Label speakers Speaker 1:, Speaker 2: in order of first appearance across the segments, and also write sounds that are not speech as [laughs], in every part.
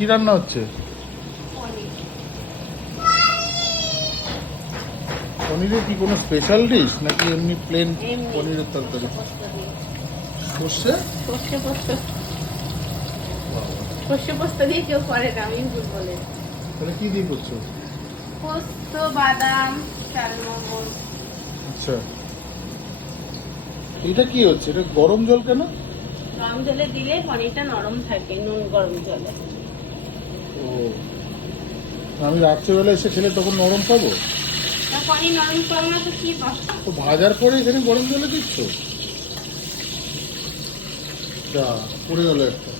Speaker 1: কি রান্না হচ্ছে?
Speaker 2: পনির
Speaker 1: পনিরের কি কোনো স্পেশাল ডিশ নাকি এমনি প্লেন পনিরের তরকারি? সর্ষে?
Speaker 2: সর্ষে সর্ষে পোস্ত দিয়ে কেউ করে না আমি ভুল বলে।
Speaker 1: তাহলে কি দিয়ে করছ?
Speaker 2: পোস্ত বাদাম চালমগজ
Speaker 1: আচ্ছা। এটা কি হচ্ছে? এটা গরম জল কেন?
Speaker 2: গরম জলে দিলে পনিরটা নরম থাকে নুন গরম জলে।
Speaker 1: ও। আমি রাত্রেবেলা এসে খেলে তখন নরম পাবো
Speaker 2: তা
Speaker 1: ভাজার পরে এখানে গরম জলে দিচ্ছ? যা পড়ে গেল একটা।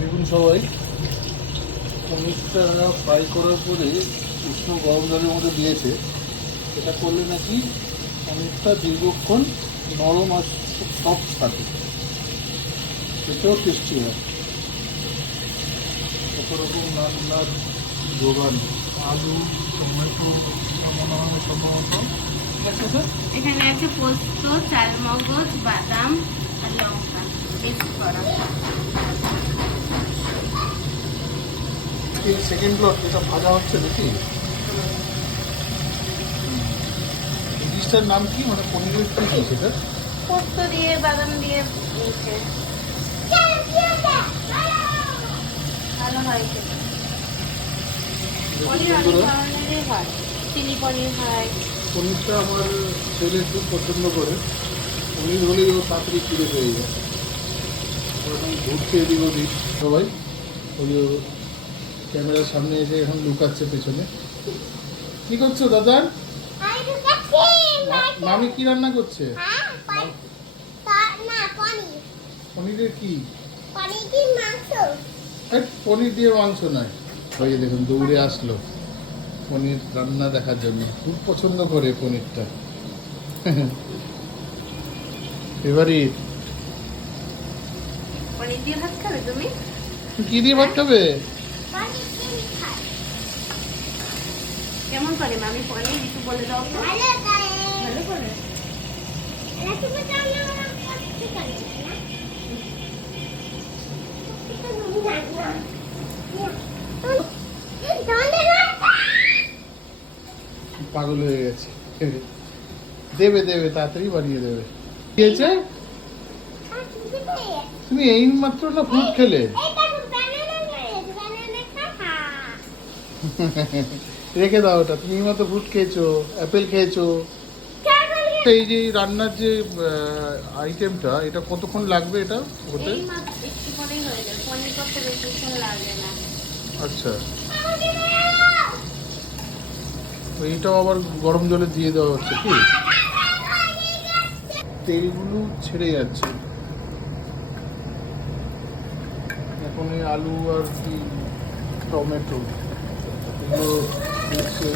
Speaker 1: দেখুন সবাই পনিরটা ফ্রাই করার পরে উষ্ণ গরম জলের মধ্যে দিয়েছে। এটা করলে নাকি পনিরটা দীর্ঘক্ষণ নরম আর সফট থাকে। এটাও টেস্টি হয় রকম রান্নার যোগান আলু টমেটো মনে হয় স্যার
Speaker 2: এখানে আছে পোস্ত চালমগজ বাদাম আর লঙ্কা পেস্ট করা
Speaker 1: এই সেকেন্ড লট যেটা ভাজা হচ্ছে নাকি ডিশটার নাম কি মানে পনিরের কি এটা
Speaker 2: পোস্ত দিয়ে বাদাম দিয়ে নিচে ভালো হয়। পনির অনেক ধরনেরই হয় চিলি পনির হয়।
Speaker 1: পনিরটা আমার ছেলে খুব পছন্দ করে। পনির হলেই ও তাড়াতাড়ি কিনে পেয়ে যায়। ওরকম ঘুরতে এদিক ওদিক সবাই। ওই ক্যামেরার সামনে এসে এখন লুকাচ্ছে পেছনে। কি করছ দাদা? মামি কি রান্না করছে? পনিরের কি? এই পনির দিয়ে মাংস নয়। ওই যে দেখুন দৌড়ে আসলো। পনির রান্না দেখার জন্য। খুব পছন্দ করে পনিরটা। এবারই কি দিয়ে ভাত খাবে?
Speaker 2: কেমন করে মামি? পনির একটু বলে দাও তো। ভালো করে।
Speaker 1: পাগল হয়ে গেছে। দেবে দেবে তাড়াতাড়ি বানিয়ে দেবে। কি হয়েছে? তুমি এই মাত্র না ফ্রুট খেলে? [laughs] রেখে দাও ওটা। তুমি মাত্র ফ্রুট খেয়েছো অ্যাপেল খেয়েছো। এই যে রান্নার যে আইটেমটা এটা কতক্ষণ লাগবে এটা? হতে
Speaker 2: এই মাত্র একটু পরেই হয়ে যাবে পনির করতে বেশিক্ষণ লাগে না
Speaker 1: আচ্ছা তো এইটাও আবার গরম জলে দিয়ে দেওয়া হচ্ছে কি? তেলগুলো ছেড়ে যাচ্ছে। এখন এই আলু আর কি টমেটো এগুলো দিচ্ছে।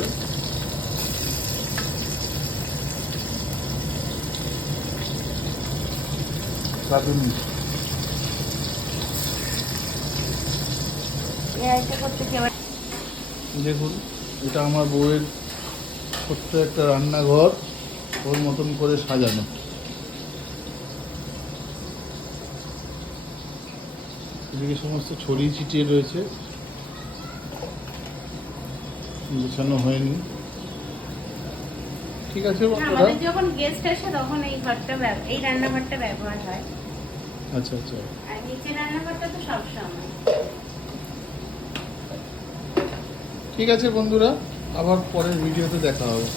Speaker 1: রাঁধুনি। দেখুন এটা আমার বউয়ের ছোট্ট একটা রান্নাঘর ওর মতন করে সাজানো। এদিকে সমস্ত ছড়িয়ে ছিটিয়ে রয়েছে। গোছানো হয়নি। ঠিক আছে
Speaker 2: আমাদের যখন গেস্ট আসে তখন এই ঘরটা এই রান্নাঘরটা ব্যবহার হয়।
Speaker 1: আচ্ছা আচ্ছা।
Speaker 2: আর নিচের রান্নাঘরটা তো
Speaker 1: ঠিক আছে বন্ধুরা। আবার পরের ভিডিওতে দেখা হবে।